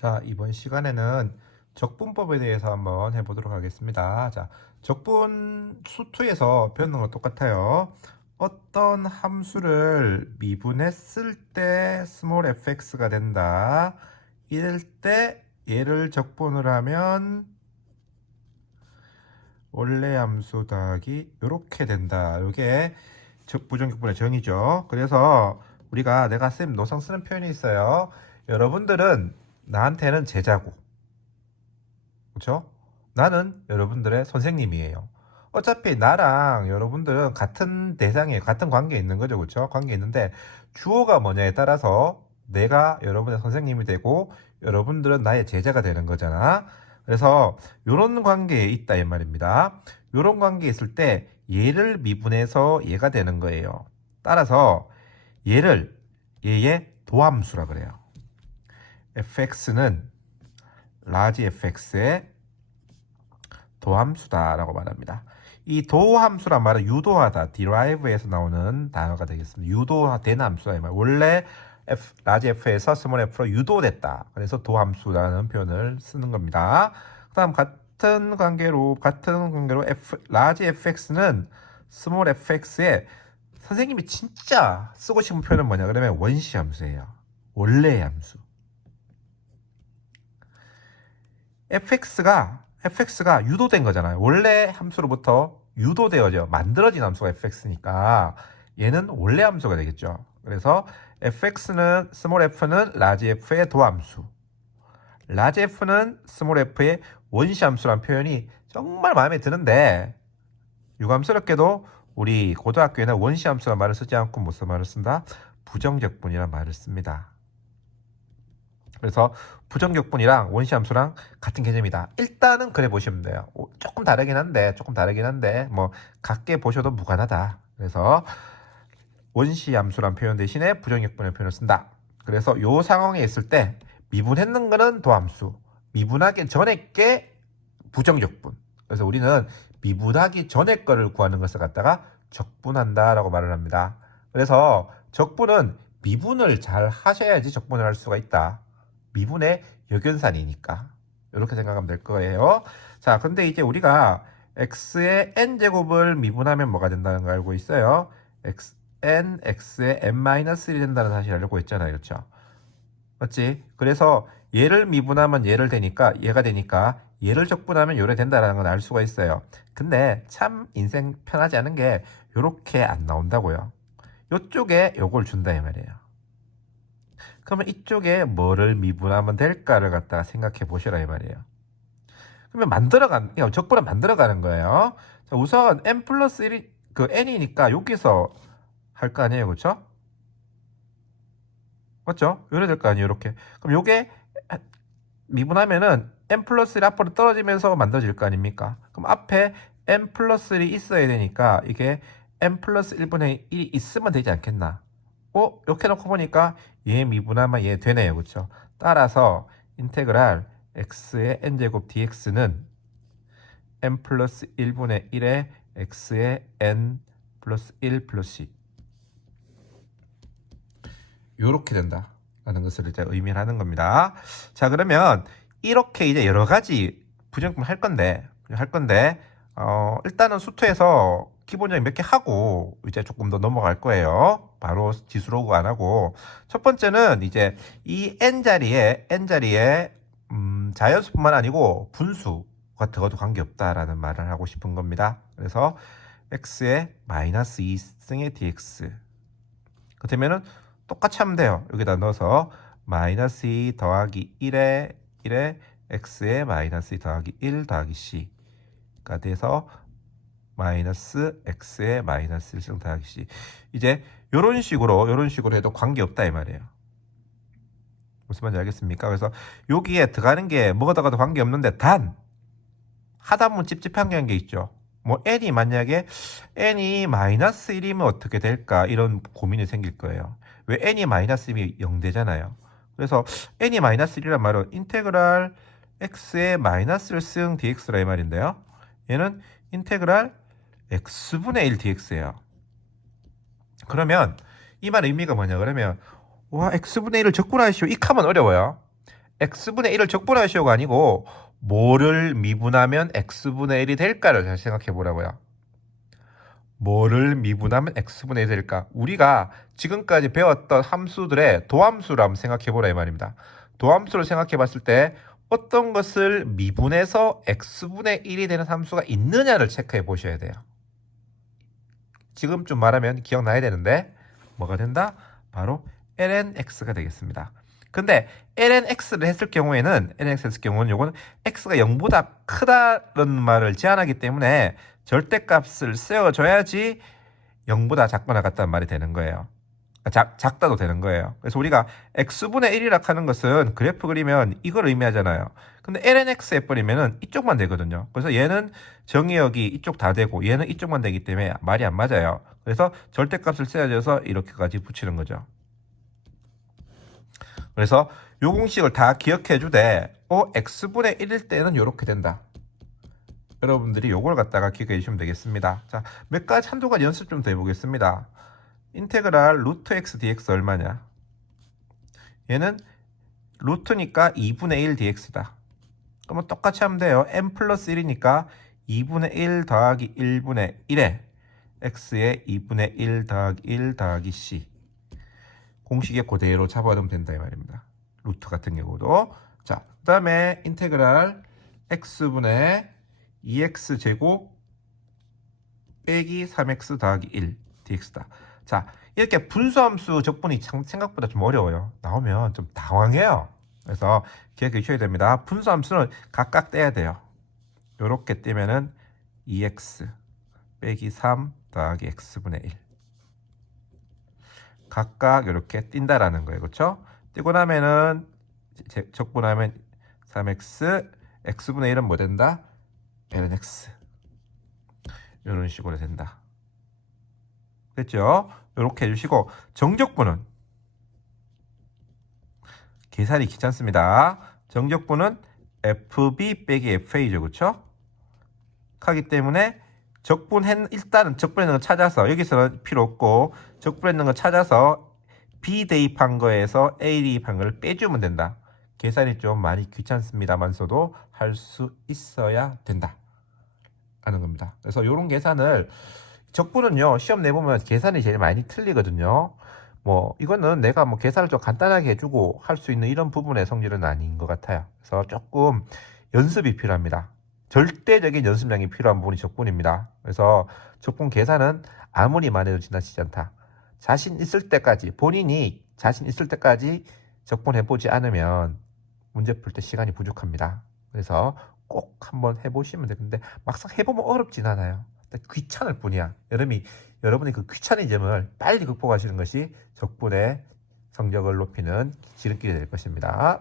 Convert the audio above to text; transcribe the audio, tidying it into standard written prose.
자, 이번 시간에는 적분법에 대해서 한번 해보도록 하겠습니다. 자, 적분 수투에서 배우는 거 똑같아요. 어떤 함수를 미분했을 때 스몰 fx가 된다. 이럴 때 얘를 적분을 하면 원래 함수 더하기 이렇게 된다. 이게 부정격분의 정의죠. 그래서 우리가 내가 쌤 노상 쓰는 표현이 있어요. 여러분들은 나한테는 제자고, 그렇죠? 나는 여러분들의 선생님이에요. 어차피 나랑 여러분들은 같은 대상이에요. 같은 관계에 있는 거죠, 그렇죠? 관계에 있는데 주어가 뭐냐에 따라서 내가 여러분의 선생님이 되고 여러분들은 나의 제자가 되는 거잖아. 그래서 이런 관계에 있다 이 말입니다. 이런 관계에 있을 때 얘를 미분해서 얘가 되는 거예요. 따라서 얘를 얘의 도함수라 그래요. fx는 라지 fx의 도함수다라고 말합니다. 이 도함수란 말은 유도하다, derive에서 나오는 단어가 되겠습니다. 유도된 함수다 이 말. 원래 라지 f에서 스몰 f로 유도됐다. 그래서 도함수라는 표현을 쓰는 겁니다. 그다음 같은 관계로 라지 fx는 스몰 fx의 선생님이 진짜 쓰고 싶은 표현은 뭐냐? 그러면 원시 함수예요. 원래의 함수. fx가 유도된 거잖아요. 원래 함수로부터 유도되어져 만들어진 함수가 fx니까 얘는 원래 함수가 되겠죠. 그래서 스몰 f는 라지 f의 도함수, 라지 f는 스몰 f의 원시 함수란 표현이 정말 마음에 드는데 유감스럽게도 우리 고등학교에는 원시 함수란 말을 쓰지 않고 무슨 말을 쓴다? 부정적분이란 말을 씁니다. 그래서 부정격분이랑 원시함수랑 같은 개념이다. 일단은 그래 보시면 돼요. 조금 다르긴 한데 뭐 같게 보셔도 무관하다. 그래서 원시함수란 표현 대신에 부정격분의 표현을 쓴다. 그래서 이 상황에 있을 때 미분했는 거는 도함수, 미분하기 전에 게 부정적분. 그래서 우리는 미분하기 전에 거를 구하는 것을 갖다가 적분한다라고 말을 합니다. 그래서 적분은 미분을 잘 하셔야지 적분을 할 수가 있다. 미분의 역연산이니까 이렇게 생각하면 될 거예요. 자, 근데 이제 우리가 x의 n제곱을 미분하면 뭐가 된다는 거 알고 있어요. x의 n-1이 된다는 사실 알고 있잖아요. 그렇죠? 맞지? 그래서 얘를 미분하면 얘가 되니까 얘를 적분하면 요래 된다는 건 알 수가 있어요. 근데 참 인생 편하지 않은 게 요렇게 안 나온다고요. 요쪽에 요걸 준다 이 말이에요. 그러면 이쪽에 뭐를 미분하면 될까를 갖다가 생각해 보시라 이 말이에요. 그러면 적분을 만들어가는 거예요. 자, 우선 n 플러스 1이 n이니까 여기서 할 거 아니에요, 그렇죠? 맞죠? 요래 될 거 아니에요, 이렇게. 그럼 요게 미분하면은 n 플러스 1 앞으로 떨어지면서 만들어질 거 아닙니까? 그럼 앞에 n 플러스 1이 있어야 되니까 이게 n 플러스 1분의 1이 있으면 되지 않겠나? 이렇게 놓고 보니까 얘 미분하면 얘 되네요. 그렇죠? 따라서 인테그랄 x의 n제곱 dx는 n 플러스 1분의 1의 x의 n 플러스 1 플러스 c 요렇게 된다 라는 것을 이제 의미를 하는 겁니다. 자, 그러면 이렇게 이제 여러 가지 부정품 할 건데 일단은 수투에서 기본적인 몇 개 하고 이제 조금 더 넘어갈 거예요. 바로 지수로그 안 하고 첫 번째는 이제 이 n자리에 자연수뿐만 아니고 분수 같은 것도 관계없다라는 말을 하고 싶은 겁니다. 그래서 x의 마이너스 2승의 dx 그렇다면은 똑같이 하면 돼요. 여기다 넣어서 마이너스 2 더하기 1에 x의 마이너스 2 더하기 1 더하기 c가 돼서 마이너스 x의 마이너스 1승 더하기 c. 이제 요런 식으로 해도 관계없다 이 말이에요. 무슨 말인지 알겠습니까? 그래서 여기에 들어가는 게 뭐가 들어가도 관계없는데 단 하다 보면 찝찝한 게 있죠. 뭐 n이 만약에 n이 마이너스 1이면 어떻게 될까 이런 고민이 생길 거예요. 왜 n이 마이너스 1이 0되잖아요. 그래서 n이 마이너스 1이란 말은 인테그랄 x의 마이너스 1승 dx라 이 말인데요. 얘는 인테그랄 x분의 1 dx예요. 그러면 이 말 의미가 뭐냐 그러면 와 x분의 1을 적분하시오 이 칸은 어려워요. x분의 1을 적분하시오가 아니고 뭐를 미분하면 x분의 1이 될까를 잘 생각해 보라고요. 뭐를 미분하면 x분의 1이 될까? 우리가 지금까지 배웠던 함수들의 도함수를 한번 생각해 보라 이 말입니다. 도함수를 생각해 봤을 때 어떤 것을 미분해서 x분의 1이 되는 함수가 있느냐를 체크해 보셔야 돼요. 지금쯤 말하면 기억나야 되는데 뭐가 된다? 바로 lnx가 되겠습니다. 근데 lnx를 했을 경우에는 요거는 x가 0보다 크다는 말을 제한하기 때문에 절대값을 세워줘야지 0보다 작거나 같다는 말이 되는 거예요. 작다도 되는 거예요. 그래서 우리가 x분의 1이라 하는 것은 그래프 그리면 이걸 의미하잖아요. 근데 lnx 해버리면은 이쪽만 되거든요. 그래서 얘는 정의역이 이쪽 다 되고 얘는 이쪽만 되기 때문에 말이 안 맞아요. 그래서 절대값을 세워줘서 이렇게까지 붙이는 거죠. 그래서 요 공식을 다 기억해 주되 x분의 1일 때는 이렇게 된다. 여러분들이 요걸 갖다가 기억해 주시면 되겠습니다. 자, 몇 가지 한두 가지 연습 좀 더 해보겠습니다. 인테그랄 루트 x dx 얼마냐? 얘는 루트니까 2분의 1 dx다. 그러면 똑같이 하면 돼요. m 플러스 1이니까 2분의 1 더하기 1분의 1에 x에 2분의 1 더하기 1 더하기 c. 공식에 그대로 잡아두면 된다 이 말입니다. 루트 같은 경우도. 자, 그 다음에 인테그랄 x분의 2x 제곱 빼기 3x 더하기 1 dx다. 자, 이렇게 분수함수 적분이 생각보다 좀 어려워요. 나오면 좀 당황해요. 그래서 기억해 주셔야 됩니다. 분수함수는 각각 떼야 돼요. 요렇게 떼면은 2x 빼기 3 더하기 x분의 1 각각 이렇게 띈다라는 거예요. 그렇죠? 띄고 나면은 적분하면 3x x분의 1은 뭐 된다? lnx 이런 식으로 된다. 됐죠? 이렇게 해주시고 정적분은 계산이 귀찮습니다. 정적분은 fb 빼기 fa죠. 그렇죠? 하기 때문에 일단은 적분했는 거 찾아서 여기서는 필요 없고 적분했는 거 찾아서 b 대입한 거에서 a 대입한 거를 빼주면 된다. 계산이 좀 많이 귀찮습니다만서도 할 수 있어야 된다 하는 겁니다. 그래서 이런 계산을 적분은요 시험 내보면 계산이 제일 많이 틀리거든요. 뭐 이거는 내가 뭐 계산을 좀 간단하게 해주고 할 수 있는 이런 부분의 성질은 아닌 것 같아요. 그래서 조금 연습이 필요합니다. 절대적인 연습량이 필요한 부분이 적분입니다. 그래서 적분 계산은 아무리 많이 해도 지나치지 않다. 자신 있을 때까지 본인이 자신 있을 때까지 적분해보지 않으면 문제 풀 때 시간이 부족합니다. 그래서 꼭 한번 해보시면 되는데 막상 해보면 어렵진 않아요. 귀찮을 뿐이야. 여러분이 그 귀차니즘을 빨리 극복하시는 것이 적분의 성적을 높이는 지름길이 될 것입니다.